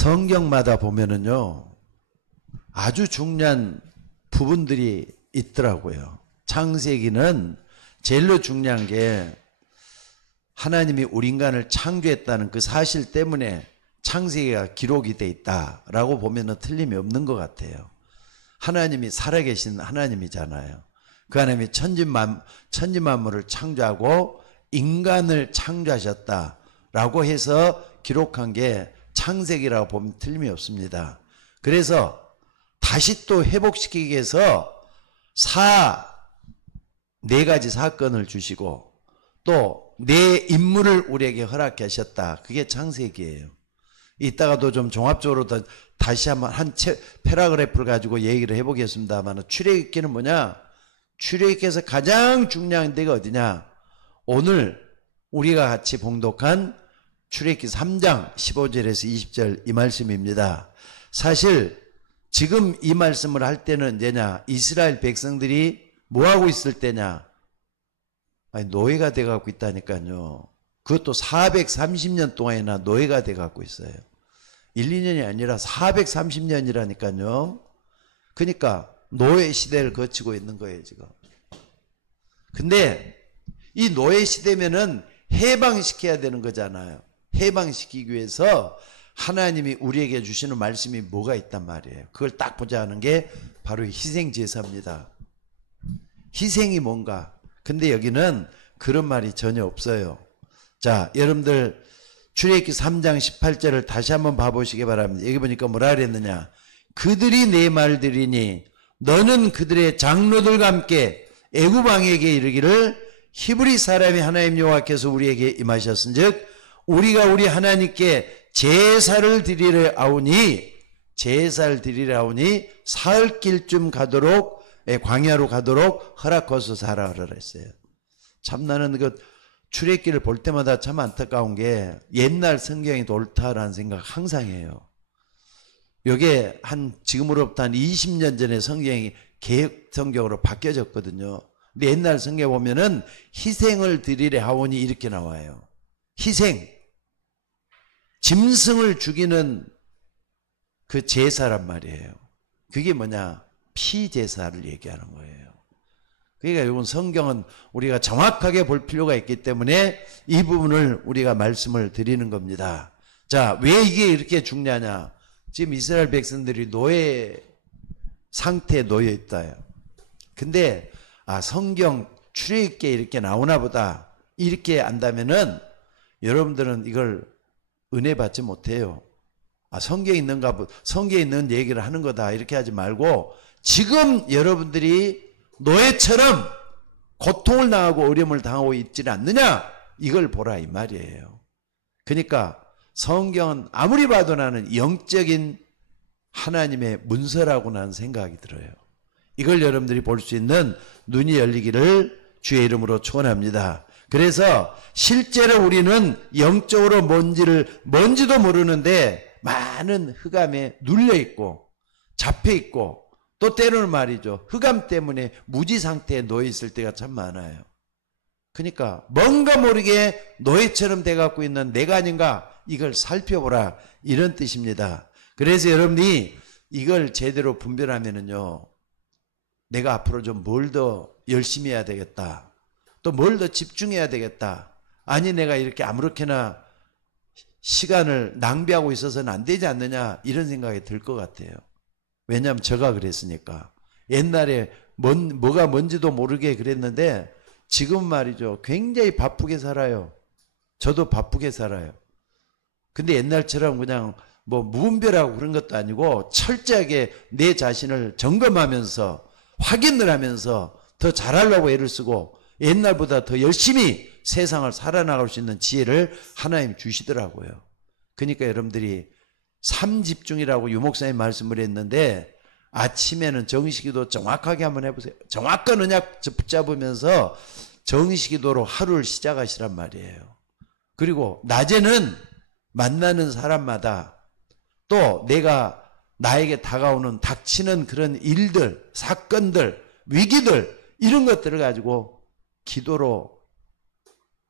성경마다 보면은요, 아주 중요한 부분들이 있더라고요. 창세기는 제일로 중요한 게 하나님이 우리 인간을 창조했다는 그 사실 때문에 창세기가 기록이 돼 있다라고 보면은 틀림이 없는 것 같아요. 하나님이 살아계신 하나님이잖아요. 그 하나님이 천지만물을 창조하고 인간을 창조하셨다라고 해서 기록한 게 창세기라고 보면 틀림이 없습니다. 그래서 다시 또 회복시키기 위해서 네 가지 사건을 주시고 또 네 인물을 우리에게 허락해 하셨다. 그게 창세기예요. 이따가도 좀 종합적으로 다시 한번 한 패러그래프를 가지고 얘기를 해보겠습니다만, 출애굽기는 뭐냐? 출애굽기에서 가장 중요한 데가 어디냐? 오늘 우리가 같이 봉독한 출애굽기 3장 15절에서 20절 이 말씀입니다. 사실 지금 이 말씀을 할 때는 언제냐? 이스라엘 백성들이 뭐하고 있을 때냐? 아니, 노예가 돼갖고 있다니까요. 그것도 430년 동안이나 노예가 돼갖고 있어요. 1, 2년이 아니라 430년이라니까요. 그러니까 노예 시대를 거치고 있는 거예요, 지금. 근데 이 노예 시대면은 해방시켜야 되는 거잖아요. 해방시키기 위해서 하나님이 우리에게 주시는 말씀이 뭐가 있단 말이에요. 그걸 딱 보자 하는 게 바로 희생제사입니다. 희생이 뭔가? 근데 여기는 그런 말이 전혀 없어요. 자, 여러분들 출애굽기 3장 18절을 다시 한번 봐보시기 바랍니다. 여기 보니까 뭐라 그랬느냐? 그들이 내 말들이니 너는 그들의 장로들과 함께 애굽 왕에게 이르기를 히브리 사람이 하나님 여호와께서 우리에게 임하셨은즉 우리가 우리 하나님께 제사를 드리려 하오니 사흘 길쯤 가도록 광야로 가도록 허락하소서라 그랬어요. 참 나는 그 출애굽기를 볼 때마다 참 안타까운 게 옛날 성경이 옳다라는 생각 항상 해요. 이게 지금으로부터 한 20년 전에 성경이 개혁 성경으로 바뀌어졌거든요. 근데 옛날 성경에 보면은 희생을 드리려 하오니 이렇게 나와요. 희생. 짐승을 죽이는 그 제사란 말이에요. 그게 뭐냐? 피제사를 얘기하는 거예요. 그러니까 이건 성경은 우리가 정확하게 볼 필요가 있기 때문에 이 부분을 우리가 말씀을 드리는 겁니다. 자, 왜 이게 이렇게 중요하냐? 지금 이스라엘 백성들이 노예 상태에 놓여 있다요. 근데 성경 출애굽기에 이렇게 나오나 보다 이렇게 안다면은 여러분들은 이걸 은혜 받지 못해요. 성경에 있는가, 성경에 있는 얘기를 하는 거다 이렇게 하지 말고 지금 여러분들이 노예처럼 고통을 당하고 어려움을 당하고 있지 않느냐, 이걸 보라 이 말이에요. 그러니까 성경은 아무리 봐도 나는 영적인 하나님의 문서라고 나는 생각이 들어요. 이걸 여러분들이 볼 수 있는 눈이 열리기를 주의 이름으로 축원합니다. 그래서 실제로 우리는 영적으로 뭔지도 모르는데 많은 흑암에 눌려있고 잡혀있고 또 때로는 말이죠, 흑암 때문에 무지 상태에 놓여있을 때가 참 많아요. 그러니까 뭔가 모르게 노예처럼 돼갖고 있는 내가 아닌가, 이걸 살펴보라 이런 뜻입니다. 그래서 여러분이 이걸 제대로 분별하면은요, 내가 앞으로 좀 뭘 더 열심히 해야 되겠다, 또 뭘 더 집중해야 되겠다, 아니 내가 이렇게 아무렇게나 시간을 낭비하고 있어서는 안 되지 않느냐, 이런 생각이 들 것 같아요. 왜냐하면 제가 그랬으니까. 옛날에 뭐가 뭔지도 모르게 그랬는데 지금 말이죠, 굉장히 바쁘게 살아요. 저도 바쁘게 살아요. 근데 옛날처럼 그냥 무분별하고 그런 것도 아니고 철저하게 내 자신을 점검하면서 확인을 하면서 더 잘하려고 애를 쓰고 옛날보다 더 열심히 세상을 살아나갈 수 있는 지혜를 하나님 주시더라고요. 그러니까 여러분들이 삼집중이라고 유목사님 말씀을 했는데 아침에는 정식기도 정확하게 한번 해보세요. 정확한 언약 붙잡으면서 정식기도로 하루를 시작하시란 말이에요. 그리고 낮에는 만나는 사람마다 또 내가 나에게 닥치는 그런 일들, 사건들, 위기들, 이런 것들을 가지고 기도로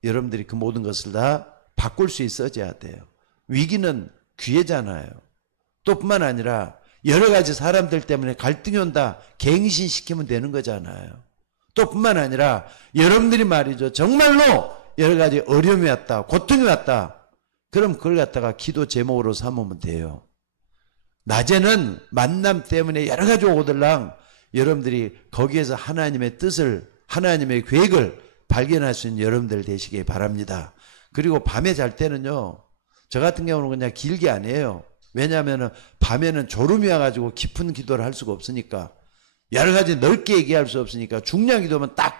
여러분들이 그 모든 것을 다 바꿀 수 있어져야 돼요. 위기는 기회잖아요. 또 뿐만 아니라 여러 가지 사람들 때문에 갈등이 온다. 갱신시키면 되는 거잖아요. 또 뿐만 아니라 여러분들이 말이죠. 정말로 여러 가지 어려움이 왔다. 고통이 왔다. 그럼 그걸 갖다가 기도 제목으로 삼으면 돼요. 낮에는 만남 때문에 여러 가지 오거들랑 여러분들이 거기에서 하나님의 뜻을, 하나님의 계획을 발견할 수 있는 여러분들 되시기 바랍니다. 그리고 밤에 잘 때는요, 저 같은 경우는 그냥 길게 안 해요. 왜냐하면 밤에는 졸음이 와가지고 깊은 기도를 할 수가 없으니까, 여러 가지 넓게 얘기할 수 없으니까 중요한 기도면 딱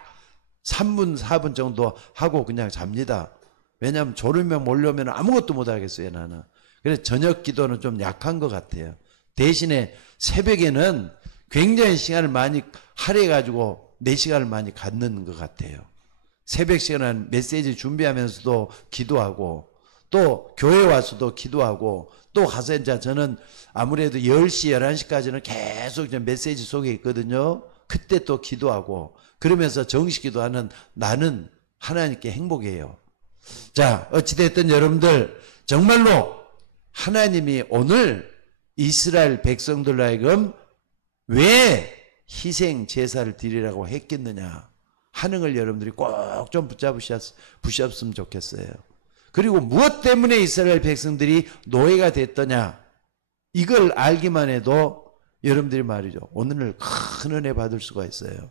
3분, 4분 정도 하고 그냥 잡니다. 왜냐하면 졸음이 몰려오면 아무것도 못 하겠어요, 나는. 그래서 저녁 기도는 좀 약한 것 같아요. 대신에 새벽에는 굉장히 시간을 많이 할애해가지고 4시간을 많이 갖는 것 같아요. 새벽 시간은 메시지 준비하면서도 기도하고, 또 교회 와서도 기도하고, 또 가서 이제 저는 아무래도 10시, 11시까지는 계속 메시지 속에 있거든요. 그때 또 기도하고, 그러면서 정식 기도하는 나는 하나님께 행복해요. 자, 어찌됐든 여러분들, 정말로 하나님이 오늘 이스라엘 백성들로 하여금 왜 희생 제사를 드리라고 했겠느냐 하는 걸 여러분들이 꼭 좀 붙잡으셨으면 좋겠어요. 그리고 무엇 때문에 이스라엘 백성들이 노예가 됐더냐, 이걸 알기만 해도 여러분들이 말이죠, 오늘을 큰 은혜 받을 수가 있어요.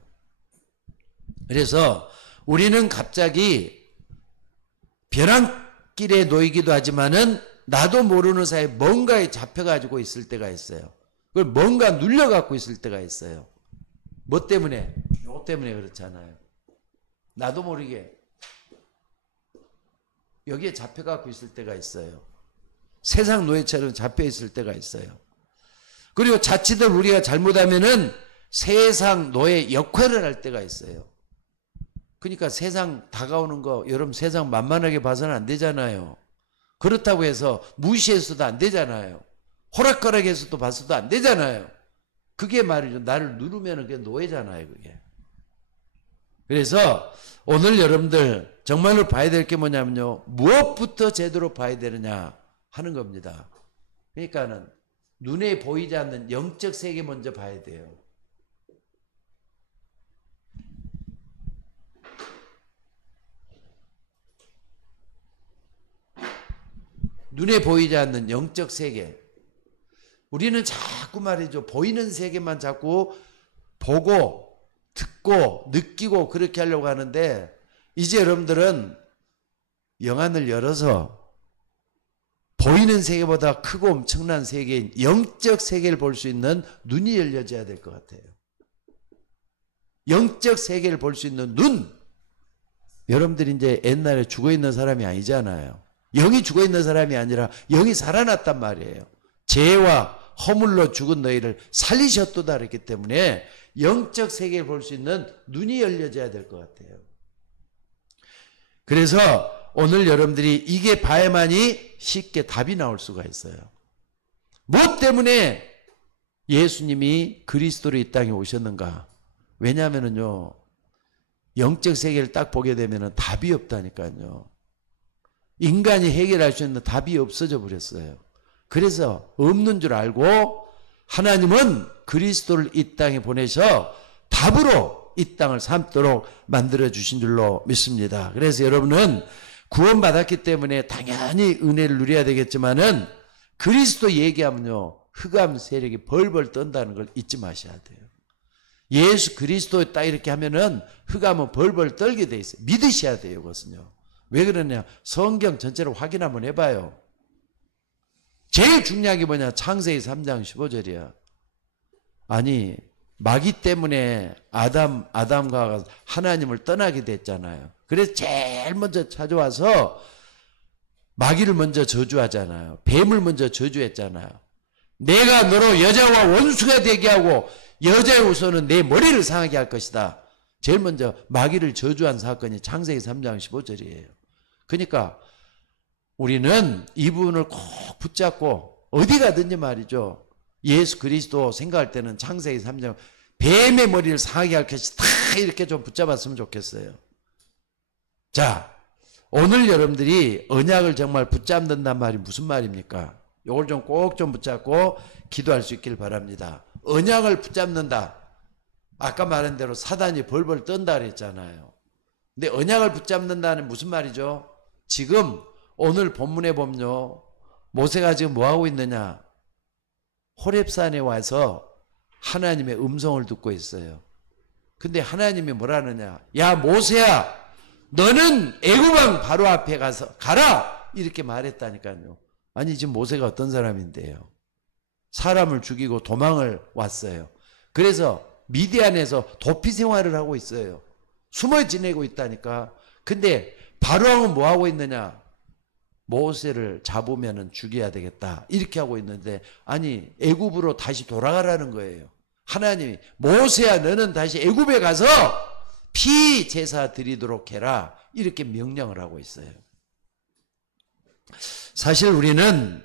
그래서 우리는 갑자기 벼랑길에 놓이기도 하지만은 나도 모르는 사이에 뭔가에 잡혀가지고 있을 때가 있어요. 그걸 뭔가 눌려갖고 있을 때가 있어요. 뭐 때문에? 요거 때문에 그렇잖아요. 나도 모르게 여기에 잡혀갖고 있을 때가 있어요. 세상 노예처럼 잡혀 있을 때가 있어요. 그리고 자칫 우리가 잘못하면은 세상 노예 역할을 할 때가 있어요. 그러니까 세상 다가오는 거, 여러분 세상 만만하게 봐서는 안 되잖아요. 그렇다고 해서 무시해서도 안 되잖아요. 호락가락해서도 봐서도 안 되잖아요. 그게 말이죠. 나를 누르면 그게 노예잖아요, 그게. 그래서 오늘 여러분들 정말로 봐야 될 게 뭐냐면요, 무엇부터 제대로 봐야 되느냐 하는 겁니다. 그러니까는 눈에 보이지 않는 영적 세계 먼저 봐야 돼요. 눈에 보이지 않는 영적 세계. 우리는 자꾸 말이죠, 보이는 세계만 자꾸 보고 듣고 느끼고 그렇게 하려고 하는데, 이제 여러분들은 영안을 열어서 보이는 세계보다 크고 엄청난 세계인 영적 세계를 볼 수 있는 눈이 열려져야 될 것 같아요. 영적 세계를 볼 수 있는 눈. 여러분들이 이제 옛날에 죽어있는 사람이 아니잖아요. 영이 죽어있는 사람이 아니라 영이 살아났단 말이에요. 죄와 허물로 죽은 너희를 살리셨도다 그랬기 때문에 영적 세계를 볼 수 있는 눈이 열려져야 될 것 같아요. 그래서 오늘 여러분들이 이게 봐야만이 쉽게 답이 나올 수가 있어요. 무엇 때문에 예수님이 그리스도로 이 땅에 오셨는가? 왜냐하면요, 영적 세계를 딱 보게 되면 답이 없다니까요. 인간이 해결할 수 있는 답이 없어져 버렸어요. 그래서 없는 줄 알고 하나님은 그리스도를 이 땅에 보내셔 답으로 이 땅을 삶도록 만들어 주신 줄로 믿습니다. 그래서 여러분은 구원받았기 때문에 당연히 은혜를 누려야 되겠지만은 그리스도 얘기하면요, 흑암 세력이 벌벌 떤다는 걸 잊지 마셔야 돼요. 예수 그리스도 딱 이렇게 하면은 흑암은 벌벌 떨게 돼 있어요. 믿으셔야 돼요, 그것은요. 왜 그러냐? 성경 전체를 확인 한번 해봐요. 제일 중요한 게 뭐냐? 창세기 3장 15절이야. 아니, 마귀 때문에 아담과 하나님을 떠나게 됐잖아요. 그래서 제일 먼저 찾아와서 마귀를 먼저 저주하잖아요. 뱀을 먼저 저주했잖아요. 내가 너로 여자와 원수가 되게 하고 여자의 후손은 내 머리를 상하게 할 것이다. 제일 먼저 마귀를 저주한 사건이 창세기 3장 15절이에요. 그러니까 우리는 이 부분을 꼭 붙잡고 어디 가든지 말이죠, 예수 그리스도 생각할 때는 창세기 3장 뱀의 머리를 상하게 할 것이다 이렇게 좀 붙잡았으면 좋겠어요. 자, 오늘 여러분들이 언약을 정말 붙잡는단 말이 무슨 말입니까? 요걸 좀 꼭 좀 붙잡고 기도할 수 있길 바랍니다. 언약을 붙잡는다. 아까 말한 대로 사단이 벌벌 떤다 그랬잖아요. 근데 언약을 붙잡는다는 무슨 말이죠? 지금 오늘 본문에 보면요, 모세가 지금 뭐하고 있느냐? 호렙산에 와서 하나님의 음성을 듣고 있어요. 근데 하나님이 뭐라느냐? 야 모세야, 너는 애굽왕 바로 앞에 가서 가라, 이렇게 말했다니까요. 아니 지금 모세가 어떤 사람인데요? 사람을 죽이고 도망을 왔어요. 그래서 미디안에서 도피 생활을 하고 있어요. 숨어 지내고 있다니까. 근데 바로왕은 뭐하고 있느냐? 모세를 잡으면 죽여야 되겠다, 이렇게 하고 있는데, 아니 애굽으로 다시 돌아가라는 거예요. 하나님이 모세야 너는 다시 애굽에 가서 피 제사 드리도록 해라, 이렇게 명령을 하고 있어요. 사실 우리는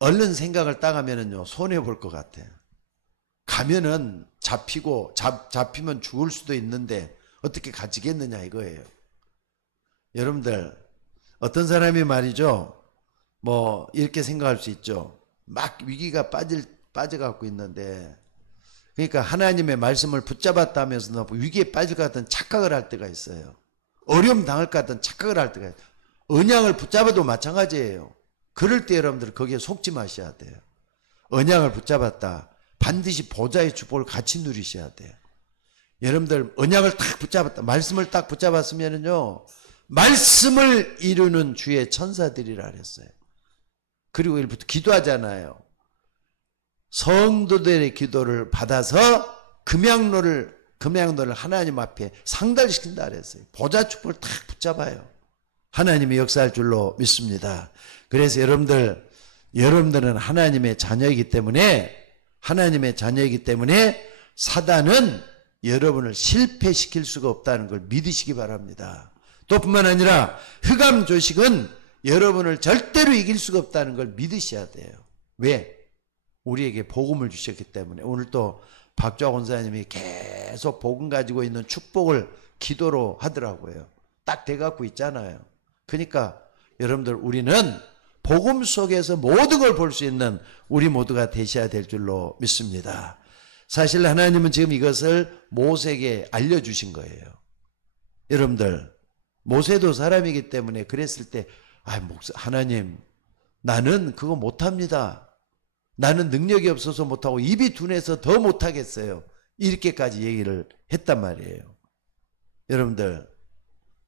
얼른 생각을 딱 하면은요 손해볼 것 같아요. 가면은 잡히면 죽을 수도 있는데 어떻게 가지겠느냐 이거예요. 여러분들 어떤 사람이 말이죠, 뭐 이렇게 생각할 수 있죠. 막 위기가 빠져갖고 있는데, 그러니까 하나님의 말씀을 붙잡았다면서 위기에 빠질 것 같은 착각을 할 때가 있어요. 어려움 당할 것 같은 착각을 할 때가 있어요. 언약을 붙잡아도 마찬가지예요. 그럴 때 여러분들 거기에 속지 마셔야 돼요. 언약을 붙잡았다, 반드시 보좌의 축복을 같이 누리셔야 돼요. 여러분들 언약을 딱 붙잡았다, 말씀을 딱 붙잡았으면은요 말씀을 이루는 주의 천사들이라 그랬어요. 그리고 일부터 기도하잖아요. 성도들의 기도를 받아서 금양로를 하나님 앞에 상달시킨다 그랬어요. 보좌 축복을 딱 붙잡아요. 하나님이 역사할 줄로 믿습니다. 그래서 여러분들은 하나님의 자녀이기 때문에 사단은 여러분을 실패시킬 수가 없다는 걸 믿으시기 바랍니다. 또 뿐만 아니라 흑암조식은 여러분을 절대로 이길 수가 없다는 걸 믿으셔야 돼요. 왜? 우리에게 복음을 주셨기 때문에. 오늘 또 박주아 권사님이 계속 복음 가지고 있는 축복을 기도로 하더라고요. 딱 돼갖고 있잖아요. 그러니까 여러분들 우리는 복음 속에서 모든 걸 볼 수 있는 우리 모두가 되셔야 될 줄로 믿습니다. 사실 하나님은 지금 이것을 모세에게 알려주신 거예요. 여러분들 모세도 사람이기 때문에 그랬을 때 하나님 나는 그거 못합니다. 나는 능력이 없어서 못하고 입이 둔해서 더 못하겠어요. 이렇게까지 얘기를 했단 말이에요. 여러분들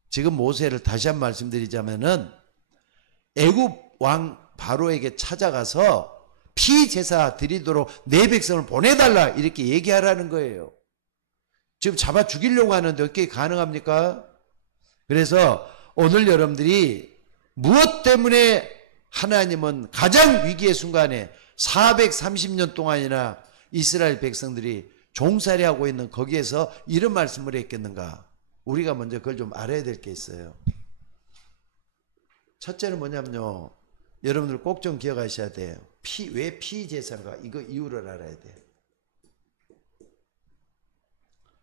지금 모세를 다시 한번 말씀드리자면은 애굽 왕 바로에게 찾아가서 피제사 드리도록 내 백성을 보내달라, 이렇게 얘기하라는 거예요. 지금 잡아 죽이려고 하는데 어떻게 가능합니까? 그래서 오늘 여러분들이 무엇 때문에 하나님은 가장 위기의 순간에 430년 동안이나 이스라엘 백성들이 종살이하고 있는 거기에서 이런 말씀을 했겠는가? 우리가 먼저 그걸 좀 알아야 될 게 있어요. 첫째는 뭐냐면요, 여러분들 꼭 좀 기억하셔야 돼요. 왜 피제사인가? 이거 이유를 알아야 돼요.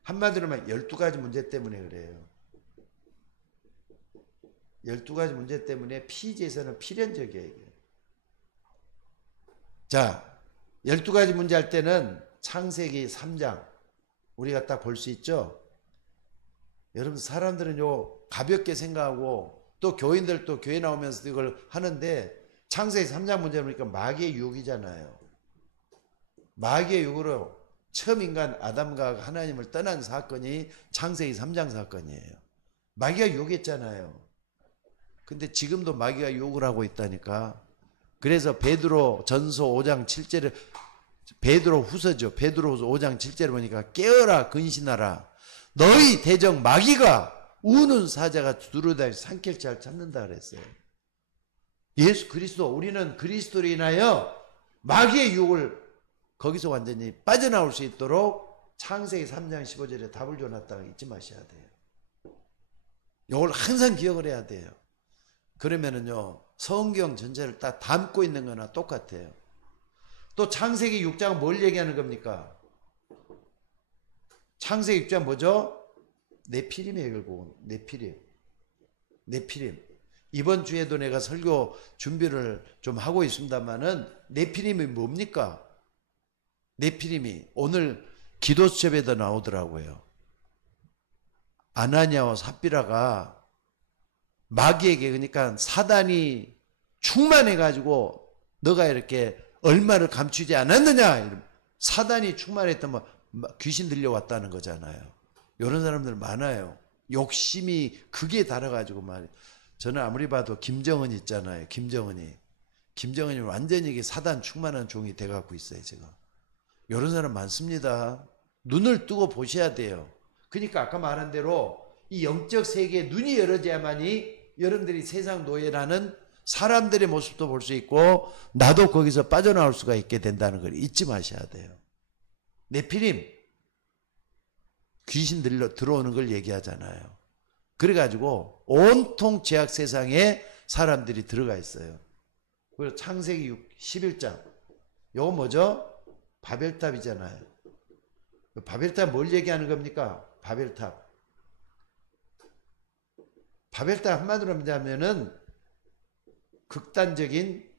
한마디로 말하면 12가지 문제 때문에 그래요. 12가지 문제 때문에 피제사는 필연적이에요. 자, 12가지 문제 할 때는 창세기 3장 우리가 딱 볼 수 있죠. 여러분 사람들은 가볍게 생각하고 또 교인들도 교회 나오면서 이걸 하는데, 창세기 3장 문제 보니까 마귀의 유혹이잖아요. 마귀의 유혹으로 처음 인간 아담과 하나님을 떠난 사건이 창세기 3장 사건이에요. 마귀가 유혹했잖아요. 근데 지금도 마귀가 유혹을 하고 있다니까. 그래서 베드로 전서 5장 7절에 베드로 후서죠. 베드로 후서 5장 7절에 보니까 깨어라 근신하라. 너희 대적 마귀가 우는 사자가 두루다니 산길잘 찾는다 그랬어요. 예수 그리스도, 우리는 그리스도로 인하여 마귀의 유혹을 거기서 완전히 빠져나올 수 있도록 창세기 3장 15절에 답을 줘놨다가 잊지 마셔야 돼요. 이걸 항상 기억을 해야 돼요. 그러면은요 성경 전체를 다 담고 있는 거나 똑같아요. 또 창세기 6장은 뭘 얘기하는 겁니까? 창세기 6장 뭐죠? 네피림의 얘기를 보고, 네피림. 이번 주에도 내가 설교 준비를 좀 하고 있습니다만은 네피림이 뭡니까? 네피림이 오늘 기도 수첩에도 나오더라고요. 아나니아와 삽비라가 마귀에게, 그러니까 사단이 충만해가지고 너가 이렇게 얼마를 감추지 않았느냐, 사단이 충만했던 귀신 들려왔다는 거잖아요. 이런 사람들 많아요. 욕심이 극에 달아가지고 말이에요. 저는 아무리 봐도 김정은 있잖아요. 김정은이 완전히 이게 사단 충만한 종이 돼갖고 있어요 지금. 이런 사람 많습니다. 눈을 뜨고 보셔야 돼요. 그러니까 아까 말한 대로 이 영적 세계에 눈이 열어져야만이 여러분들이 세상 노예라는 사람들의 모습도 볼 수 있고 나도 거기서 빠져나올 수가 있게 된다는 걸 잊지 마셔야 돼요. 네피림, 귀신 들어오는 걸 얘기하잖아요. 그래가지고 온통 죄악 세상에 사람들이 들어가 있어요. 그리고 창세기 11장 요거 뭐죠? 바벨탑이잖아요. 바벨탑 뭘 얘기하는 겁니까? 바벨탑 한마디로 하면은 극단적인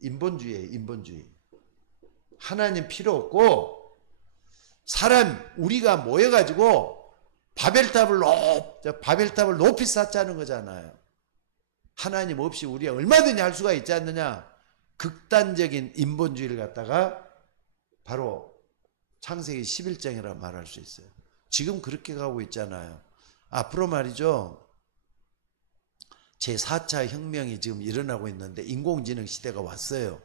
인본주의예요. 인본주의. 하나님 필요 없고 우리가 모여가지고 바벨탑을 높이 쌓자는 거잖아요. 하나님 없이 우리가 얼마든지 할 수가 있지 않느냐. 극단적인 인본주의를 갖다가 바로 창세기 11장이라고 말할 수 있어요. 지금 그렇게 가고 있잖아요. 앞으로 말이죠. 제4차 혁명이 지금 일어나고 있는데 인공지능 시대가 왔어요.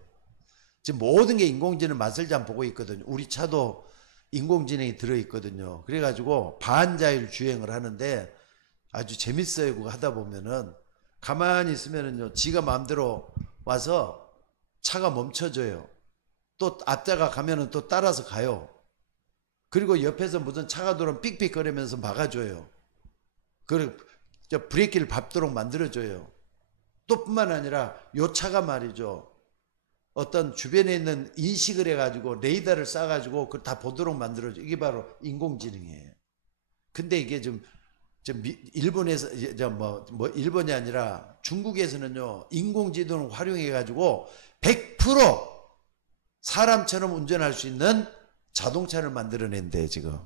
지금 모든 게 인공지능 맛을 좀 보고 있거든요. 우리 차도 인공지능이 들어있거든요. 그래가지고 반자율 주행을 하는데 아주 재밌어요. 그거 하다 보면은 가만히 있으면은요, 지가 마음대로 와서 차가 멈춰져요. 또 앞자가 가면은 또 따라서 가요. 그리고 옆에서 무슨 차가 들어오면 삑삑거리면서 막아줘요. 그리고 브레이크를 밟도록 만들어줘요. 또 뿐만 아니라 요 차가 말이죠, 어떤 주변에 있는 인식을 해가지고 레이더를 쏴가지고 그걸 다 보도록 만들어줘. 이게 바로 인공지능이에요. 근데 이게 좀 일본에서 일본이 아니라 중국에서는요, 인공지능을 활용해가지고 100% 사람처럼 운전할 수 있는 자동차를 만들어낸대요 지금.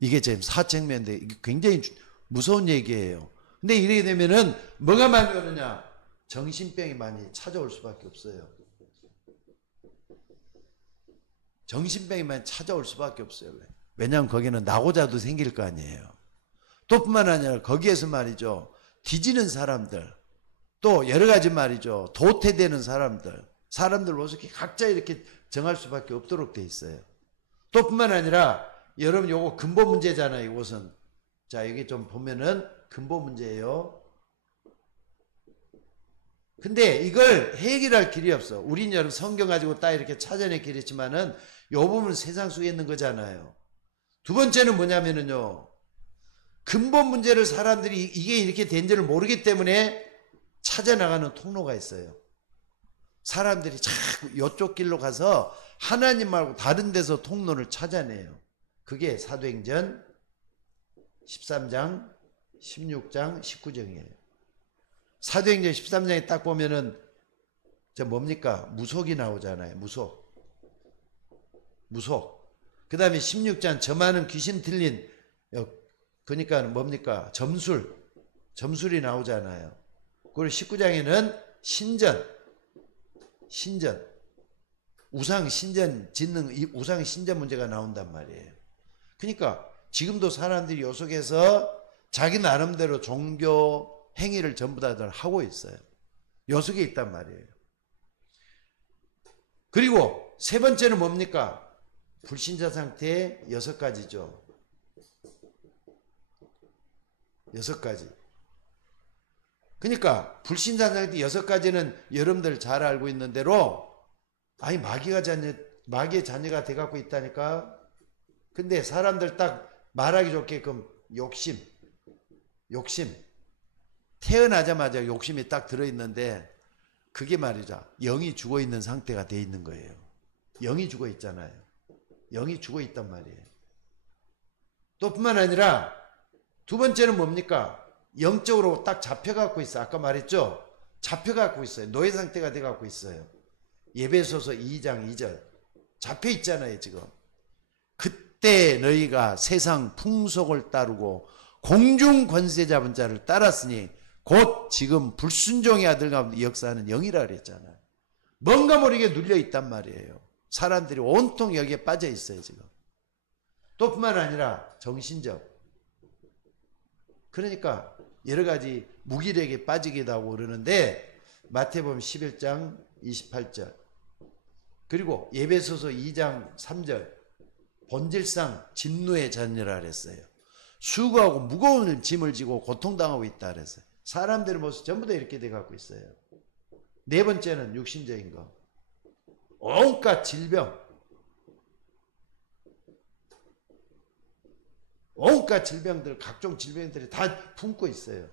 이게 지금 4차 혁명인데 이게 굉장히 무서운 얘기예요. 근데 이렇게 되면은 뭐가 많이 오느냐? 정신병이 많이 찾아올 수밖에 없어요. 정신병이 많이 찾아올 수밖에 없어요. 왜냐하면 거기는 나고자도 생길 거 아니에요. 또 뿐만 아니라 거기에서 말이죠, 뒤지는 사람들, 또 여러 가지 말이죠, 도태되는 사람들 모습이 각자 이렇게 정할 수밖에 없도록 돼 있어요. 또 뿐만 아니라 여러분 요거 근본 문제잖아요. 이것은 자, 여기 좀 보면은 근본 문제예요. 근데 이걸 해결할 길이 없어. 우린 여러분 성경 가지고 딱 이렇게 찾아낼 길이 있지만은 요 부분은 세상 속에 있는 거잖아요. 두 번째는 뭐냐면은요, 근본 문제를 사람들이 이게 이렇게 된지를 모르기 때문에 찾아나가는 통로가 있어요. 사람들이 자꾸 이쪽 길로 가서 하나님 말고 다른 데서 통로를 찾아내요. 그게 사도행전 13장, 16장, 19장이에요. 사도행전 13장에 딱 보면은 저 뭡니까? 무속이 나오잖아요. 무속. 그 다음에 16장 저 많은 귀신 들린, 그러니까 뭡니까? 점술이 나오잖아요. 그리고 19장에는 신전, 우상 신전 짓는 우상 신전 문제가 나온단 말이에요. 그러니까 지금도 사람들이 요 속에서 자기 나름대로 종교 행위를 전부 다 하고 있어요. 요 속에 있단 말이에요. 그리고 세 번째는 뭡니까? 불신자 상태의 6가지죠. 6가지. 그러니까 불신자 상태 6가지는 여러분들 잘 알고 있는 대로, 아니 마귀의 자녀가 돼갖고 있다니까. 근데 사람들 딱 말하기 좋게끔 욕심. 태어나자마자 욕심이 딱 들어있는데 그게 말이죠, 영이 죽어있는 상태가 돼 있는 거예요. 영이 죽어 있잖아요. 영이 죽어 있단 말이에요. 또 뿐만 아니라 두 번째는 뭡니까? 영적으로 딱 잡혀갖고 있어요. 아까 말했죠? 잡혀갖고 있어요. 노예 상태가 돼갖고 있어요. 에베소서 2장 2절 잡혀 있잖아요 지금. 그때 너희가 세상 풍속을 따르고 공중 권세 잡은 자를 따랐으니 곧 지금 불순종의 아들 가운데 역사하는 영이라 그랬잖아요. 뭔가 모르게 눌려 있단 말이에요. 사람들이 온통 여기에 빠져 있어요 지금. 또 뿐만 아니라 정신적, 그러니까 여러 가지 무기력에 빠지기도 하고 그러는데, 마태복음 11장 28절 그리고 에베소서 2장 3절 본질상 진노의 자녀라 그랬어요. 수고하고 무거운 짐을 지고 고통당하고 있다 그랬어요. 사람들의 모습 전부 다 이렇게 돼 갖고 있어요. 네 번째는 육신적인 거. 온갖 질병, 온갖 질병들, 각종 질병들이 다 품고 있어요.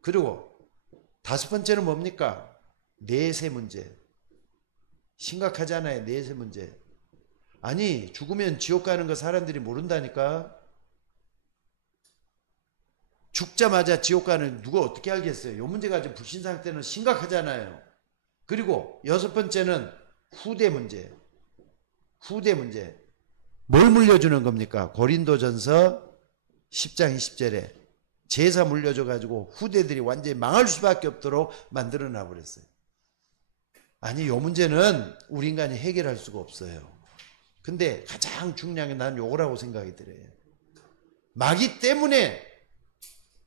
그리고 다섯 번째는 뭡니까? 내세 문제. 심각하잖아요. 내세 문제. 아니 죽으면 지옥 가는 거 사람들이 모른다니까. 죽자마자 지옥 가는 누가 어떻게 알겠어요? 이 문제가 좀 불신 상태는 심각하잖아요. 그리고 여섯 번째는 후대 문제. 후대 문제. 뭘 물려주는 겁니까? 고린도전서 10장 20절에 제사 물려줘가지고 후대들이 완전히 망할 수밖에 없도록 만들어놔 버렸어요. 아니 이 문제는 우리 인간이 해결할 수가 없어요. 근데 가장 중요한 게 난 요거라고 생각이 들어요. 마귀 때문에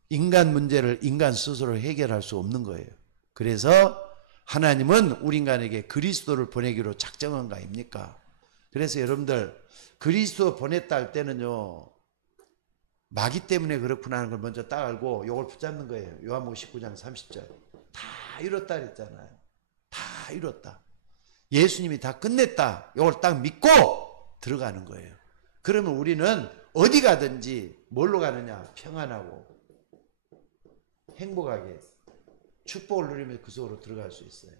인간 문제를 인간 스스로 해결할 수 없는 거예요. 그래서 하나님은 우리 인간에게 그리스도를 보내기로 작정한 거 아닙니까? 그래서 여러분들 그리스도 보냈다 할 때는요, 마귀 때문에 그렇구나 하는 걸 먼저 딱 알고 요걸 붙잡는 거예요. 요한복음 19장 30절 다 이뤘다 그랬잖아요. 다 이뤘다. 예수님이 다 끝냈다. 요걸 딱 믿고 들어가는 거예요. 그러면 우리는 어디 가든지 뭘로 가느냐? 평안하고 행복하게 축복을 누리며 그 속으로 들어갈 수 있어요.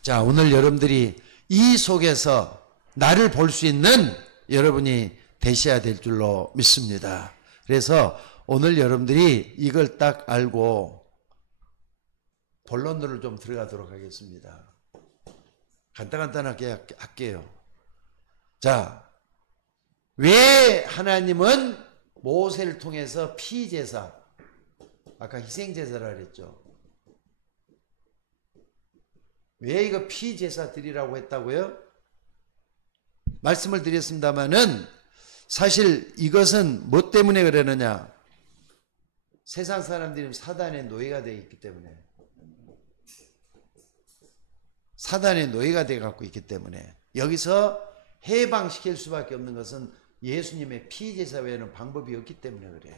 자, 오늘 여러분들이 이 속에서 나를 볼 수 있는 여러분이 되셔야 될 줄로 믿습니다. 그래서 오늘 여러분들이 이걸 딱 알고 본론들을 좀 들어가도록 하겠습니다. 간단하게 할게요. 자, 왜 하나님은 모세를 통해서 피제사, 아까 희생제사라 그랬죠. 왜 이거 피제사 드리라고 했다고요? 말씀을 드렸습니다마는 사실 이것은 뭐 때문에 그러느냐? 세상 사람들이 사단의 노예가 되어 있기 때문에, 사단의 노예가 되어 갖고 있기 때문에 여기서 해방시킬 수밖에 없는 것은 예수님의 피제사 외에는 방법이 없기 때문에 그래요.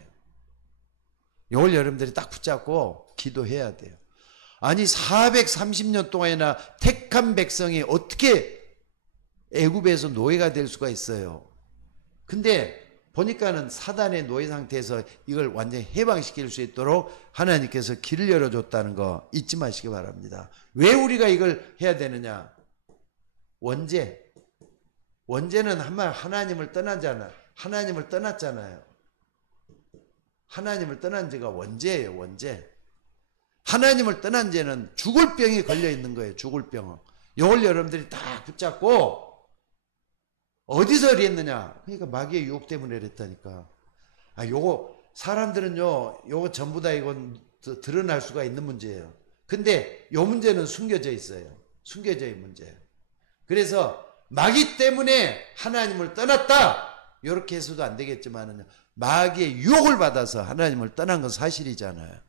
이걸 여러분들이 딱 붙잡고 기도해야 돼요. 아니 430년 동안이나 택한 백성이 어떻게 애굽에서 노예가 될 수가 있어요. 근데 보니까는 사단의 노예 상태에서 이걸 완전히 해방시킬 수 있도록 하나님께서 길을 열어줬다는 거 잊지 마시기 바랍니다. 왜 우리가 이걸 해야 되느냐? 원죄는 한말 하나님을 떠나잖아. 하나님을 떠났잖아요. 하나님을 떠난 죄가 원죄예요. 원죄. 하나님을 떠난 죄는 죽을 병이 걸려 있는 거예요. 죽을 병. 이걸 여러분들이 다 붙잡고 어디서 이랬느냐? 그러니까 마귀의 유혹 때문에 이랬다니까. 요거 사람들은요, 요거 전부 다 이건 드러날 수가 있는 문제예요. 근데 요 문제는 숨겨져 있어요. 숨겨져 있는 문제. 그래서 마귀 때문에 하나님을 떠났다. 이렇게 해서도 안 되겠지만은 마귀의 유혹을 받아서 하나님을 떠난 건 사실이잖아요.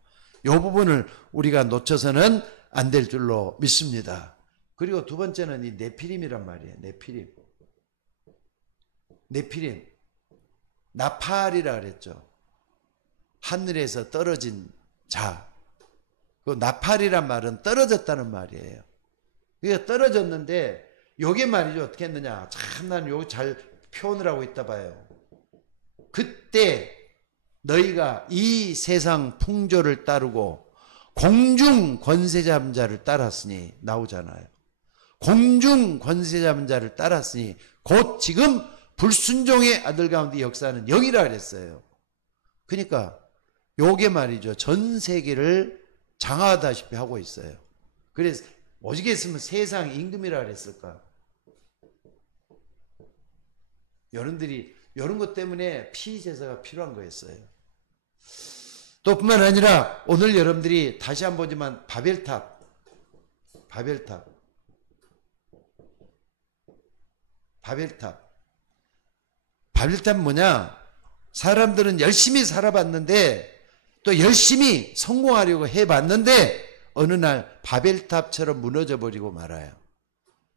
이 부분을 우리가 놓쳐서는 안 될 줄로 믿습니다. 그리고 두 번째는 이 네피림이란 말이에요. 네피림. 나팔이라 그랬죠. 하늘에서 떨어진 자. 그 나팔이란 말은 떨어졌다는 말이에요. 그게 떨어졌는데 요게 말이죠. 어떻게 했느냐. 참 난 요거 잘 표현을 하고 있다 봐요. 그때 너희가 이 세상 풍조를 따르고 공중 권세 잡은 자를 따랐으니 나오잖아요. 공중 권세 잡은 자를 따랐으니 곧 지금 불순종의 아들 가운데 역사는 영이라 그랬어요. 그러니까 요게 말이죠. 전 세계를 장악하다시피 하고 있어요. 그래서 오직 했으면 세상 임금이라 그랬을까? 여러분들이 이런 것 때문에 피제사가 필요한 거였어요. 또 뿐만 아니라 오늘 여러분들이 다시 한번 보지만 바벨탑 뭐냐? 사람들은 열심히 살아봤는데 또 열심히 성공하려고 해봤는데 어느 날 바벨탑처럼 무너져 버리고 말아요.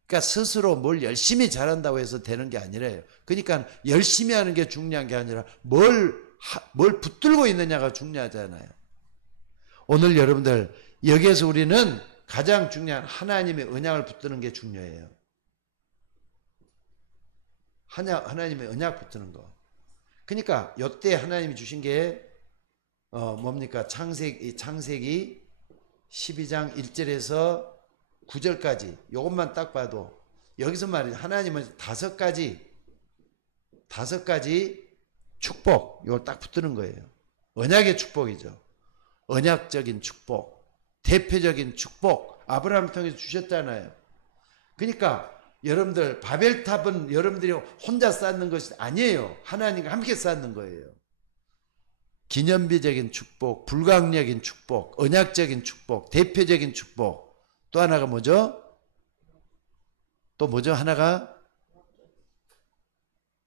그러니까 스스로 뭘 열심히 잘한다고 해서 되는 게 아니래요. 그러니까 열심히 하는 게 중요한 게 아니라 뭘 붙들고 있느냐가 중요하잖아요. 오늘 여러분들 여기에서 우리는 가장 중요한 하나님의 언약을 붙드는 게 중요해요. 하나님의 언약 붙드는 거. 그러니까 이때 하나님이 주신 게 뭡니까? 창세기 12장 1절에서 9절까지 이것만 딱 봐도 여기서 말이죠. 하나님은 다섯 가지 축복 이걸 딱 붙드는 거예요. 언약의 축복이죠. 언약적인 축복, 대표적인 축복 아브라함을 통해서 주셨잖아요. 그러니까 여러분들 바벨탑은 여러분들이 혼자 쌓는 것이 아니에요. 하나님과 함께 쌓는 거예요. 기념비적인 축복, 불가항력인 축복, 언약적인 축복, 대표적인 축복. 또 하나가 뭐죠? 하나가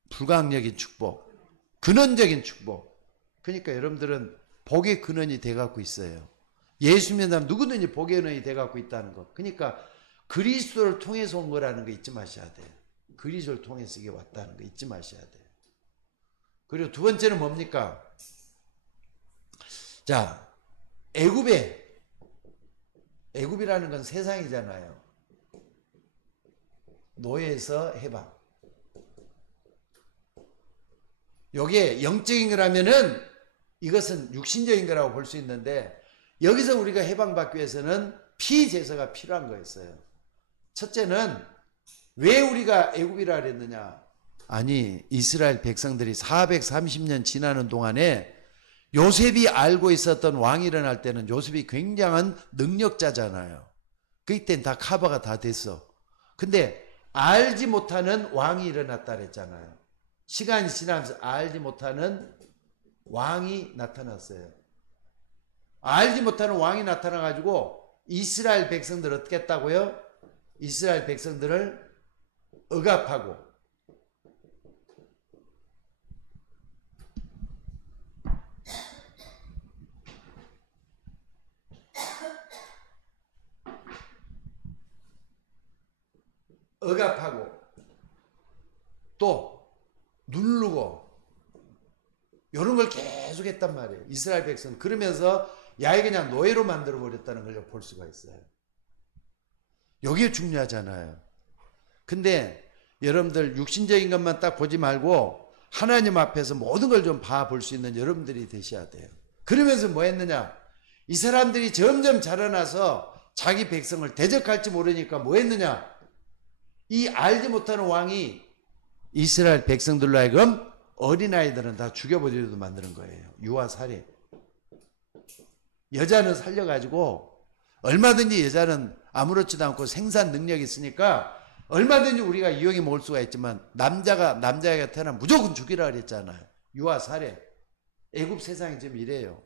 불가항력인 축복, 근원적인 축복. 그러니까 여러분들은 복의 근원이 돼갖고 있어요. 예수 믿는 사람 누구든지 복의 근원이 돼갖고 있다는 거. 그러니까 그리스도를 통해서 온 거라는 거 잊지 마셔야 돼요. 그리스도를 통해서 이게 왔다는 거 잊지 마셔야 돼요. 그리고 두 번째는 뭡니까? 자, 애굽이라는 건 세상이잖아요. 노예에서 해방. 여기에 영적인 거라면은 이것은 육신적인 거라고 볼 수 있는데 여기서 우리가 해방받기 위해서는 피제사가 필요한 거였어요. 첫째는 왜 우리가 애굽이라 그랬느냐? 아니, 이스라엘 백성들이 430년 지나는 동안에 요셉이 알고 있었던 왕이 일어날 때는 요셉이 굉장한 능력자잖아요. 그때는 다 커버가 다 됐어. 근데 알지 못하는 왕이 일어났다 그랬잖아요. 시간이 지나면서 알지 못하는 왕이 나타났어요. 알지 못하는 왕이 나타나가지고 이스라엘 백성들 어떻게 했다고요? 이스라엘 백성들을 억압하고 또 누르고 이런 걸 계속 했단 말이에요. 이스라엘 백성. 그러면서 야외 그냥 노예로 만들어 버렸다는 걸 볼 수가 있어요. 여기에 중요하잖아요. 근데 여러분들 육신적인 것만 딱 보지 말고 하나님 앞에서 모든 걸 좀 봐볼 수 있는 여러분들이 되셔야 돼요. 그러면서 뭐 했느냐? 이 사람들이 점점 자라나서 자기 백성을 대적할지 모르니까 뭐 했느냐? 이 알지 못하는 왕이 이스라엘 백성들로 하여금 어린아이들은 다 죽여버리려고 만드는 거예요. 유아 살해. 여자는 살려가지고 얼마든지 여자는 아무렇지도 않고 생산 능력이 있으니까 얼마든지 우리가 이용해 먹을 수가 있지만 남자가 태어나면 무조건 죽이라 그랬잖아요. 유아 살해. 애굽 세상이 지금 이래요.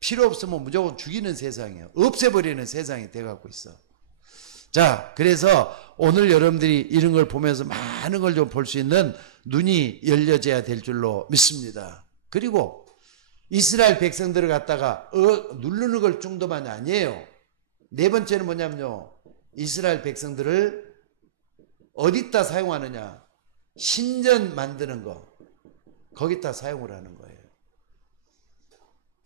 필요 없으면 무조건 죽이는 세상이에요. 없애버리는 세상이 돼갖고 있어. 자, 그래서 오늘 여러분들이 이런 걸 보면서 많은 걸 좀 볼 수 있는 눈이 열려져야 될 줄로 믿습니다. 그리고 이스라엘 백성들을 갖다가 누르는 걸 정도만이 아니에요. 네 번째는 뭐냐면요. 이스라엘 백성들을 어디다 사용하느냐? 신전 만드는 거. 거기다 사용을 하는 거예요.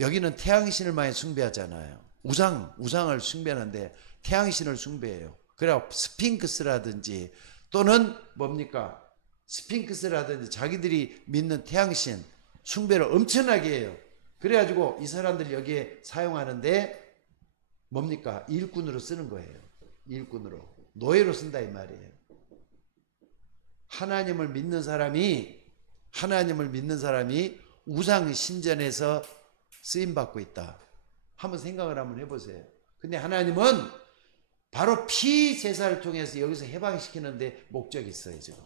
여기는 태양신을 많이 숭배하잖아요. 우상을 숭배하는데 태양신을 숭배해요. 그래서 스핑크스라든지 또는 뭡니까? 스핑크스라든지 자기들이 믿는 태양신 숭배를 엄청나게 해요. 그래가지고 이 사람들 여기에 사용하는데 뭡니까? 일꾼으로 쓰는 거예요. 일꾼으로. 노예로 쓴다 이 말이에요. 하나님을 믿는 사람이 우상 신전에서 쓰임받고 있다. 한번 생각을 한번 해보세요. 근데 하나님은 바로 피 제사를 통해서 여기서 해방시키는데 목적이 있어요. 지금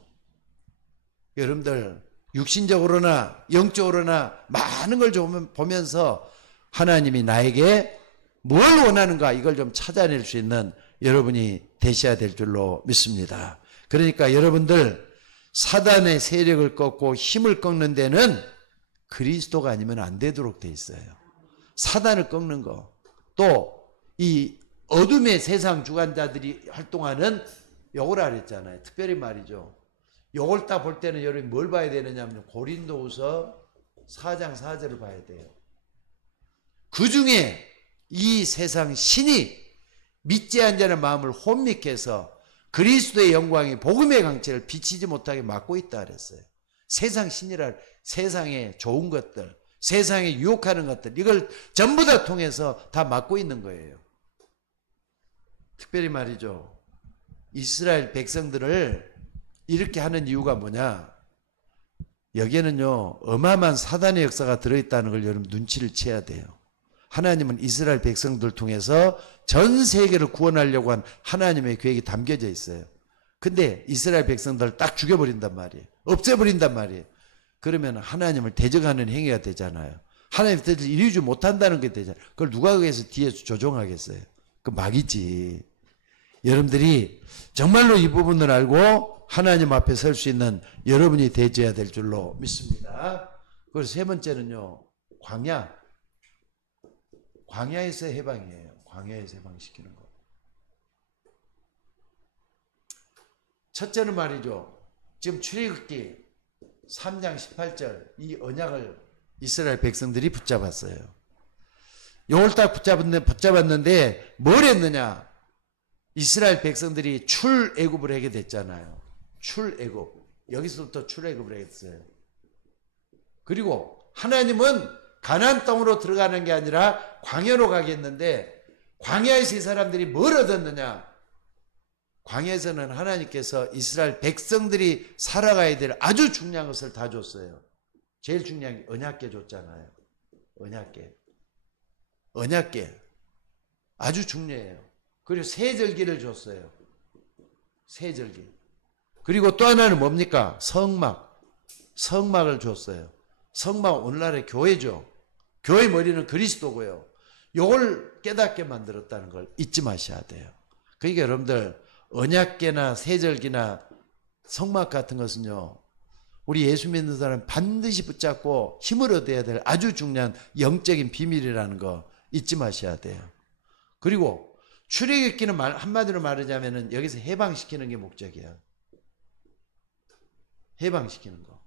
여러분들 육신적으로나 영적으로나 많은 걸 좀 보면서 하나님이 나에게 뭘 원하는가 이걸 좀 찾아낼 수 있는 여러분이 되셔야 될 줄로 믿습니다. 그러니까 여러분들 사단의 세력을 꺾고 힘을 꺾는 데는 그리스도가 아니면 안 되도록 돼 있어요. 사단을 꺾는 거, 또 이 어둠의 세상 주관자들이 활동하는 요걸 알았잖아요. 특별히 말이죠. 요걸 딱 볼 때는 여러분이 뭘 봐야 되느냐 하면 고린도후서 4장 4절을 봐야 돼요. 그 중에 이 세상 신이 믿지 않는 마음을 혼미케 해서 그리스도의 영광이 복음의 강체를 비치지 못하게 막고 있다 그랬어요. 세상 신이라 세상의 좋은 것들, 세상에 유혹하는 것들, 이걸 전부 다 통해서 다 막고 있는 거예요. 특별히 말이죠. 이스라엘 백성들을 이렇게 하는 이유가 뭐냐? 여기에는요, 어마어마한 사단의 역사가 들어있다는 걸 여러분 눈치를 채야 돼요. 하나님은 이스라엘 백성들 통해서 전 세계를 구원하려고 한 하나님의 계획이 담겨져 있어요. 근데 이스라엘 백성들을 딱 죽여버린단 말이에요. 없애버린단 말이에요. 그러면 하나님을 대적하는 행위가 되잖아요. 하나님 뜻을 이루지 못한다는 게 되잖아요. 그걸 누가 거기서 뒤에서 조종하겠어요? 그 막이지. 여러분들이 정말로 이 부분을 알고 하나님 앞에 설 수 있는 여러분이 되어야 될 줄로 믿습니다. 그리고 세 번째는요, 광야에서 해방이에요. 광야에서 해방시키는 거. 첫째는 말이죠. 지금 출애굽기 3장 18절 이 언약을 이스라엘 백성들이 붙잡았어요. 요걸 딱 붙잡았는데 뭘 했느냐? 이스라엘 백성들이 출애굽을 하게 됐잖아요. 출애굽. 여기서부터 출애굽을 했어요. 그리고 하나님은 가나안 땅으로 들어가는 게 아니라 광야로 가겠는데 광야에서 이 사람들이 뭘 얻었느냐? 광야에서는 하나님께서 이스라엘 백성들이 살아가야 될 아주 중요한 것을 다 줬어요. 제일 중요한 게 언약궤 줬잖아요. 언약궤. 아주 중요해요. 그리고 세절기를 줬어요. 세절기. 그리고 또 하나는 뭡니까? 성막을 줬어요. 성막 오늘날의 교회죠. 교회 머리는 그리스도고요. 요걸 깨닫게 만들었다는 걸 잊지 마셔야 돼요. 그러니까 여러분들 언약궤나 세절기나 성막 같은 것은요, 우리 예수 믿는 사람은 반드시 붙잡고 힘을 얻어야 될 아주 중요한 영적인 비밀이라는 거 잊지 마셔야 돼요. 그리고 출애굽기는 한마디로 말하자면은 여기서 해방시키는 게 목적이야. 해방시키는 거.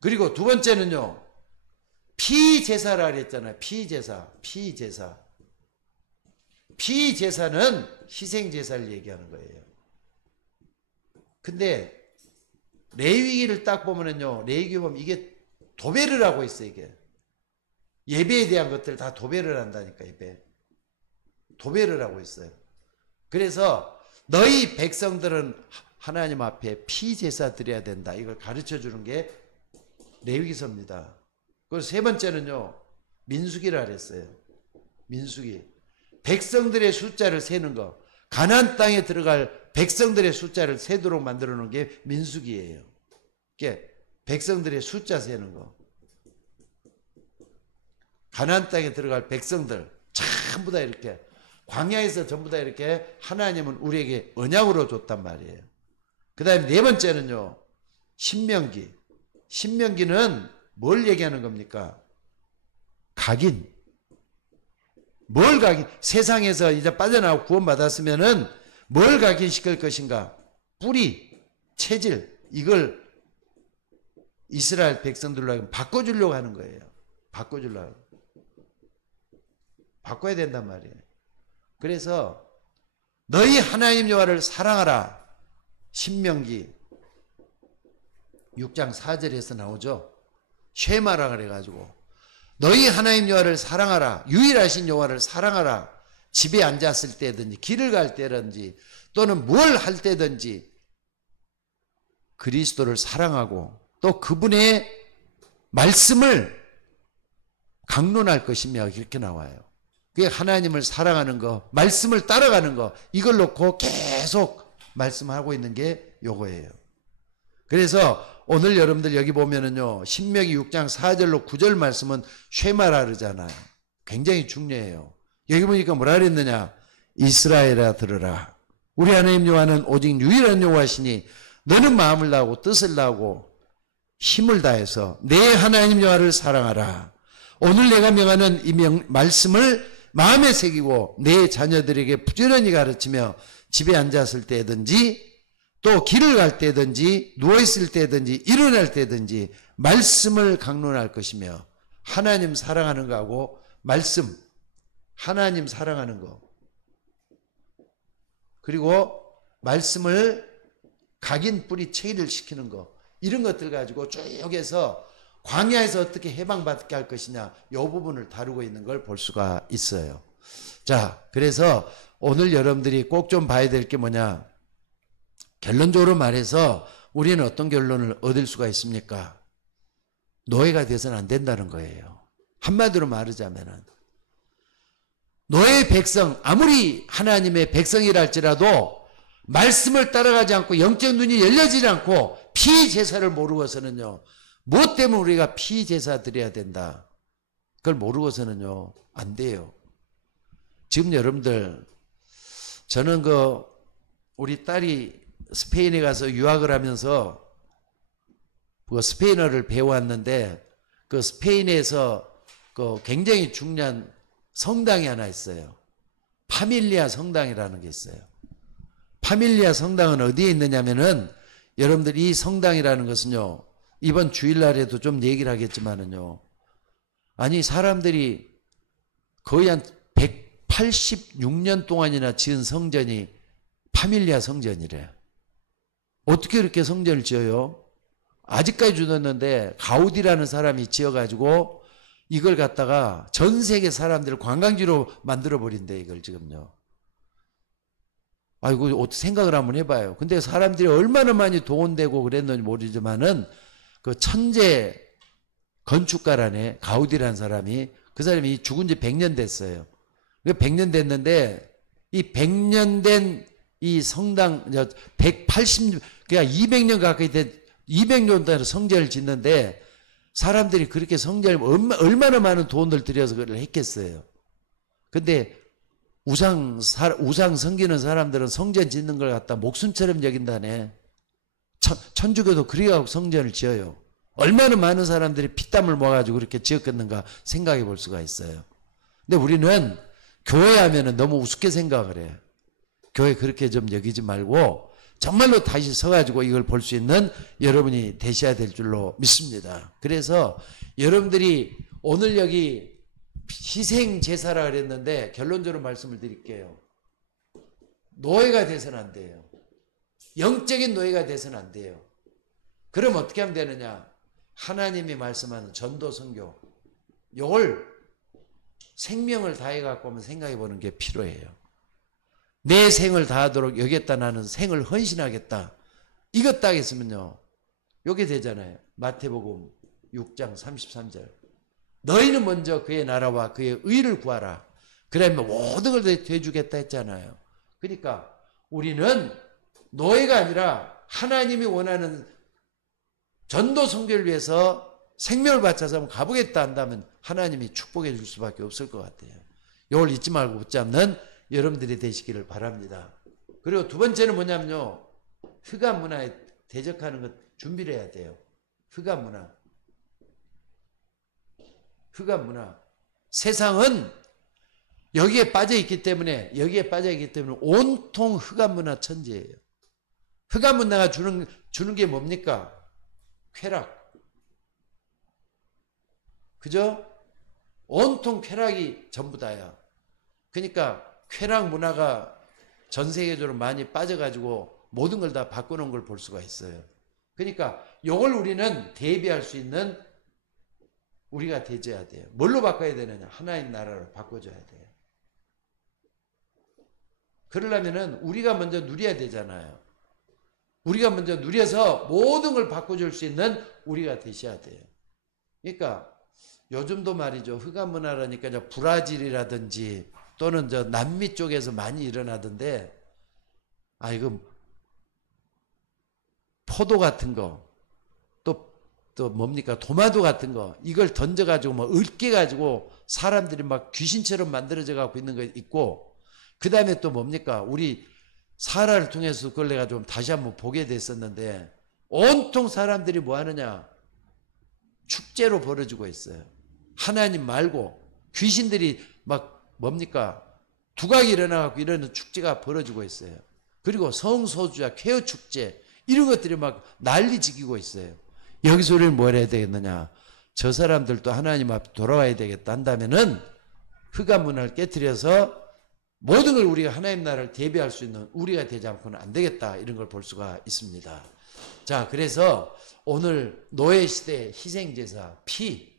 그리고 두 번째는요, 피제사라 그랬잖아요. 피제사는 희생제사를 얘기하는 거예요. 근데 레위기를 딱 보면은요, 레위기 보면 이게 도배를 하고 있어요. 이게 예배에 대한 것들 다 도배를 한다니까. 도배를 하고 있어요. 그래서 너희 백성들은 하나님 앞에 피제사 드려야 된다. 이걸 가르쳐 주는 게 레위기서입니다. 그리고 세 번째는요, 민수기라 그랬어요. 민수기. 백성들의 숫자를 세는 거. 가나안 땅에 들어갈 백성들의 숫자를 세도록 만들어 놓은 게 민수기예요. 이게 백성들의 숫자 세는 거. 가나안 땅에 들어갈 백성들 전부 다 이렇게 광야에서 전부 다 이렇게 하나님은 우리에게 언약으로 줬단 말이에요. 그 다음에 네 번째는요, 신명기. 신명기는 뭘 얘기하는 겁니까? 각인. 뭘 각인? 세상에서 이제 빠져나오고 구원받았으면은 뭘 각인시킬 것인가? 뿌리, 체질, 이걸 이스라엘 백성들로 바꿔주려고 하는 거예요. 바꿔야 된단 말이에요. 그래서 너희 하나님 여호와를 사랑하라. 신명기 6장 4절에서 나오죠. 쉐마라 그래가지고 너희 하나님 여호와를 사랑하라. 유일하신 여호와를 사랑하라. 집에 앉았을 때든지 길을 갈 때든지 또는 뭘 할 때든지 그리스도를 사랑하고 또 그분의 말씀을 강론할 것이며 이렇게 나와요. 그게 하나님을 사랑하는 거, 말씀을 따라가는 거, 이걸 놓고 계속 말씀하고 있는 게 요거예요. 그래서 오늘 여러분들 여기 보면은요, 신명기 6장 4절로 9절 말씀은 쉐마라 그러잖아요. 굉장히 중요해요. 여기 보니까 뭐라 그랬느냐? 이스라엘아 들으라. 우리 하나님 여호와는 오직 유일한 여호와시니 너는 마음을 다하고 뜻을 다하고 힘을 다해서 내 하나님 여호와를 사랑하라. 오늘 내가 명하는 이 말씀을 마음에 새기고 내 자녀들에게 부지런히 가르치며 집에 앉았을 때든지 또 길을 갈 때든지 누워있을 때든지 일어날 때든지 말씀을 강론할 것이며. 하나님 사랑하는 거하고 말씀, 하나님 사랑하는 거, 그리고 말씀을 각인 뿌리 체의를 시키는 거, 이런 것들 가지고 쭉 해서 광야에서 어떻게 해방받게 할 것이냐, 이 부분을 다루고 있는 걸 볼 수가 있어요. 자, 그래서 오늘 여러분들이 꼭 좀 봐야 될 게 뭐냐, 결론적으로 말해서 우리는 어떤 결론을 얻을 수가 있습니까? 노예가 돼서는 안 된다는 거예요. 한마디로 말하자면은 노예의 백성, 아무리 하나님의 백성이라 할지라도 말씀을 따라가지 않고 영적 눈이 열려지지 않고 피제사를 모르고서는요, 무엇 때문에 우리가 피제사 드려야 된다, 그걸 모르고서는요 안 돼요. 지금 여러분들, 저는 우리 딸이 스페인에 가서 유학을 하면서 그 스페인어를 배워왔는데, 그 스페인에서 그 굉장히 중요한 성당이 하나 있어요. 파밀리아 성당이라는 게 있어요. 파밀리아 성당은 어디에 있느냐면은, 여러분들 이 성당이라는 것은요, 이번 주일날에도 좀 얘기를 하겠지만은요, 아니 사람들이 거의 한 186년 동안이나 지은 성전이 파밀리아 성전이래. 어떻게 이렇게 성전을 지어요? 아직까지 주었는데 가우디라는 사람이 지어가지고 이걸 갖다가 전 세계 사람들을 관광지로 만들어버린대, 이걸 지금요. 아이고, 어떻게 생각을 한번 해봐요. 근데 사람들이 얼마나 많이 동원되고 그랬는지 모르지만은 그 천재 건축가라네, 가우디라는 사람이, 그 사람이 죽은 지 100년 됐어요. 100년 됐는데 이 100년 된 이 성당 180, 그냥 200년 가까이 된 200년 단위로 성전을 짓는데, 사람들이 그렇게 성전을 얼마나 많은 돈을 들여서 그걸 했겠어요. 근데 우상 섬기는 사람들은 성전 짓는 걸 갖다 목숨처럼 여긴다네. 천주교도 그래가지고 성전을 지어요. 얼마나 많은 사람들이 피땀을 모아가지고 그렇게 지었겠는가 생각해 볼 수가 있어요. 근데 우리는 교회 하면은 너무 우습게 생각을 해요. 교회 그렇게 좀 여기지 말고 정말로 다시 서가지고 이걸 볼 수 있는 여러분이 되셔야 될 줄로 믿습니다. 그래서 여러분들이 오늘 여기 희생제사라 그랬는데, 결론적으로 말씀을 드릴게요. 노예가 돼서는 안 돼요. 영적인 노예가 돼서는 안 돼요. 그럼 어떻게 하면 되느냐? 하나님이 말씀하는 전도 선교, 이걸 생명을 다해 갖고 한번 생각해 보는 게 필요해요. 내 생을 다하도록 여겼다, 나는 생을 헌신하겠다, 이것 딱 했으면요, 요게 되잖아요. 마태복음 6장 33절. 너희는 먼저 그의 나라와 그의 의를 구하라, 그러면 모든 걸 대주겠다 했잖아요. 그러니까 우리는 노예가 아니라 하나님이 원하는 전도 선교를 위해서 생명을 바쳐서 한번 가보겠다 한다면 하나님이 축복해 줄 수밖에 없을 것 같아요. 이걸 잊지 말고 붙잡는 여러분들이 되시기를 바랍니다. 그리고 두 번째는 뭐냐면요, 흑암 문화에 대적하는 것 준비를 해야 돼요. 흑암 문화. 흑암 문화. 세상은 여기에 빠져 있기 때문에 온통 흑암 문화 천지예요. 흑암 문화가 주는 게 뭡니까? 쾌락. 그죠? 온통 쾌락이 전부 다야. 그러니까 쾌락 문화가 전 세계적으로 많이 빠져가지고 모든 걸 다 바꾸는 걸 볼 수가 있어요. 그러니까 이걸 우리는 대비할 수 있는 우리가 되져야 돼요. 뭘로 바꿔야 되느냐? 하나님 나라로 바꿔줘야 돼요. 그러려면은 우리가 먼저 누려야 되잖아요. 우리가 먼저 누려서 모든 걸 바꿔줄 수 있는 우리가 되셔야 돼요. 그러니까 요즘도 말이죠. 흑암 문화라니까 저 브라질이라든지 또는 저 남미 쪽에서 많이 일어나던데, 이거 포도 같은 거, 또 뭡니까? 도마도 같은 거, 이걸 던져가지고 뭐 으깨가지고 사람들이 막 귀신처럼 만들어져 갖고 있는 거 있고, 그 다음에 또 뭡니까? 우리 사라를 통해서 그걸 내가 좀 다시 한번 보게 됐었는데, 온통 사람들이 뭐 하느냐? 축제로 벌어지고 있어요. 하나님 말고 귀신들이 막 뭡니까? 두각이 일어나갖고 이러는 축제가 벌어지고 있어요. 그리고 성소주자, 쾌어 축제, 이런 것들이 막 난리 지기고 있어요. 여기서 우리는 뭘 해야 되겠느냐? 저 사람들도 하나님 앞에 돌아와야 되겠다 한다면은 흑암 문화를 깨트려서 모든 걸 우리가 하나님 나라를 대비할 수 있는 우리가 되지 않고는 안 되겠다, 이런 걸 볼 수가 있습니다. 자, 그래서 오늘 노예 시대 희생제사 피,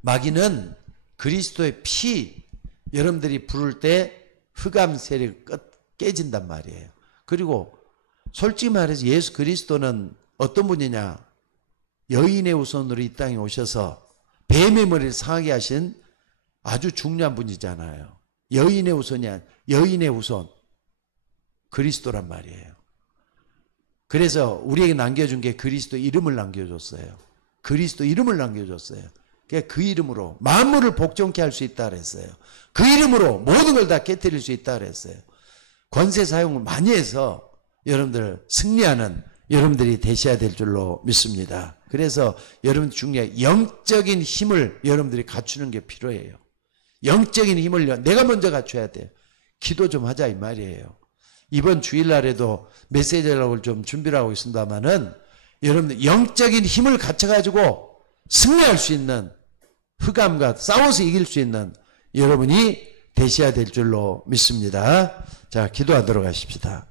마귀는 그리스도의 피, 여러분들이 부를 때 흑암 세력이 깨진단 말이에요. 그리고 솔직히 말해서 예수 그리스도는 어떤 분이냐? 여인의 후손으로 이 땅에 오셔서 뱀의 머리를 상하게 하신 아주 중요한 분이잖아요. 여인의 후손이 아니라 여인의 후손, 그리스도란 말이에요. 그래서 우리에게 남겨준 게 그리스도 이름을 남겨줬어요. 그리스도 이름을 남겨줬어요. 그 이름으로 만물을 복종케 할 수 있다 그랬어요. 그 이름으로 모든 걸 다 깨뜨릴 수 있다 그랬어요. 권세 사용을 많이 해서 여러분들 승리하는 여러분들이 되셔야 될 줄로 믿습니다. 그래서 여러분 중요한 영적인 힘을 여러분들이 갖추는 게 필요해요. 영적인 힘을 내가 먼저 갖춰야 돼요. 기도 좀 하자 이 말이에요. 이번 주일날에도 메시지를 좀 준비를 하고 있습니다만은 여러분들 영적인 힘을 갖춰가지고 승리할 수 있는, 흑암과 싸워서 이길 수 있는 여러분이 되셔야 될 줄로 믿습니다. 자, 기도하도록 하십시다.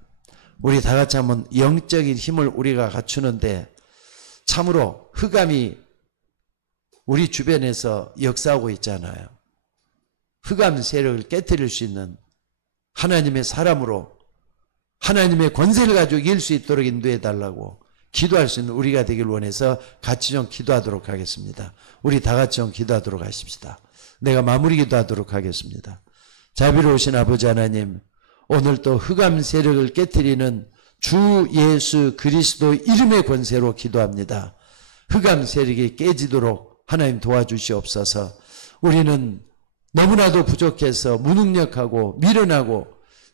우리 다 같이 한번 영적인 힘을 우리가 갖추는데 참으로 흑암이 우리 주변에서 역사하고 있잖아요. 흑암 세력을 깨뜨릴 수 있는 하나님의 사람으로 하나님의 권세를 가지고 이길 수 있도록 인도해 달라고 기도할 수 있는 우리가 되길 원해서 같이 좀 기도하도록 하겠습니다. 우리 다 같이 좀 기도하도록 하십시다. 내가 마무리 기도하도록 하겠습니다. 자비로우신 아버지 하나님, 오늘 또 흑암 세력을 깨뜨리는 주 예수 그리스도 이름의 권세로 기도합니다. 흑암 세력이 깨지도록 하나님 도와주시옵소서. 우리는 너무나도 부족해서 무능력하고 미련하고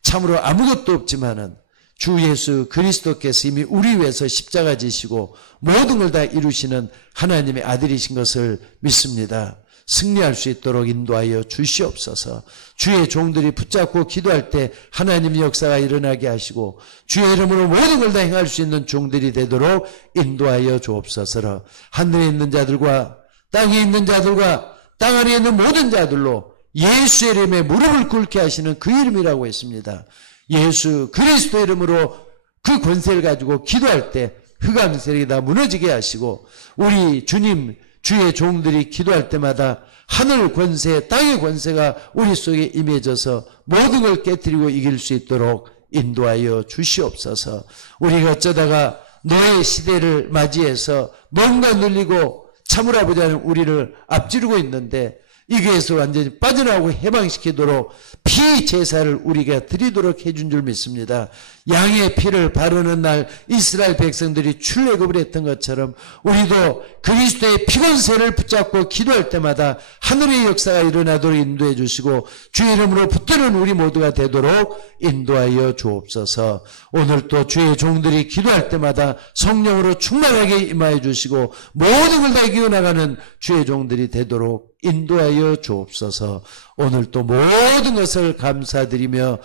참으로 아무것도 없지만은 주 예수 그리스도께서 이미 우리 위해서 십자가 지시고 모든 걸 다 이루시는 하나님의 아들이신 것을 믿습니다. 승리할 수 있도록 인도하여 주시옵소서. 주의 종들이 붙잡고 기도할 때 하나님의 역사가 일어나게 하시고 주의 이름으로 모든 걸 다 행할 수 있는 종들이 되도록 인도하여 주옵소서. 하늘에 있는 자들과 땅에 있는 자들과 땅 아래에 있는 모든 자들로 예수의 이름에 무릎을 꿇게 하시는 그 이름이라고 했습니다. 예수 그리스도 이름으로 그 권세를 가지고 기도할 때 흑암 세력이 다 무너지게 하시고 우리 주님 주의 종들이 기도할 때마다 하늘 권세 땅의 권세가 우리 속에 임해져서 모든 걸 깨뜨리고 이길 수 있도록 인도하여 주시옵소서. 우리가 어쩌다가 노예 시대를 맞이해서 뭔가 눌리고 참으로 아버지 하나님 우리를 앞지르고 있는데 이게에서 완전히 빠져나오고 해방시키도록 피 제사를 우리가 드리도록 해준 줄 믿습니다. 양의 피를 바르는 날 이스라엘 백성들이 출애굽을 했던 것처럼 우리도 그리스도의 피권세를 붙잡고 기도할 때마다 하늘의 역사가 일어나도록 인도해 주시고 주의 이름으로 붙드는 우리 모두가 되도록 인도하여 주옵소서. 오늘 또 주의 종들이 기도할 때마다 성령으로 충만하게 임하여 주시고 모든 걸 다 이겨나가는 주의 종들이 되도록 인도하여 주옵소서. 오늘 또 모든 것을 감사드리며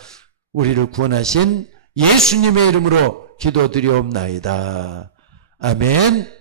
우리를 구원하신 예수님의 이름으로 기도드리옵나이다. 아멘.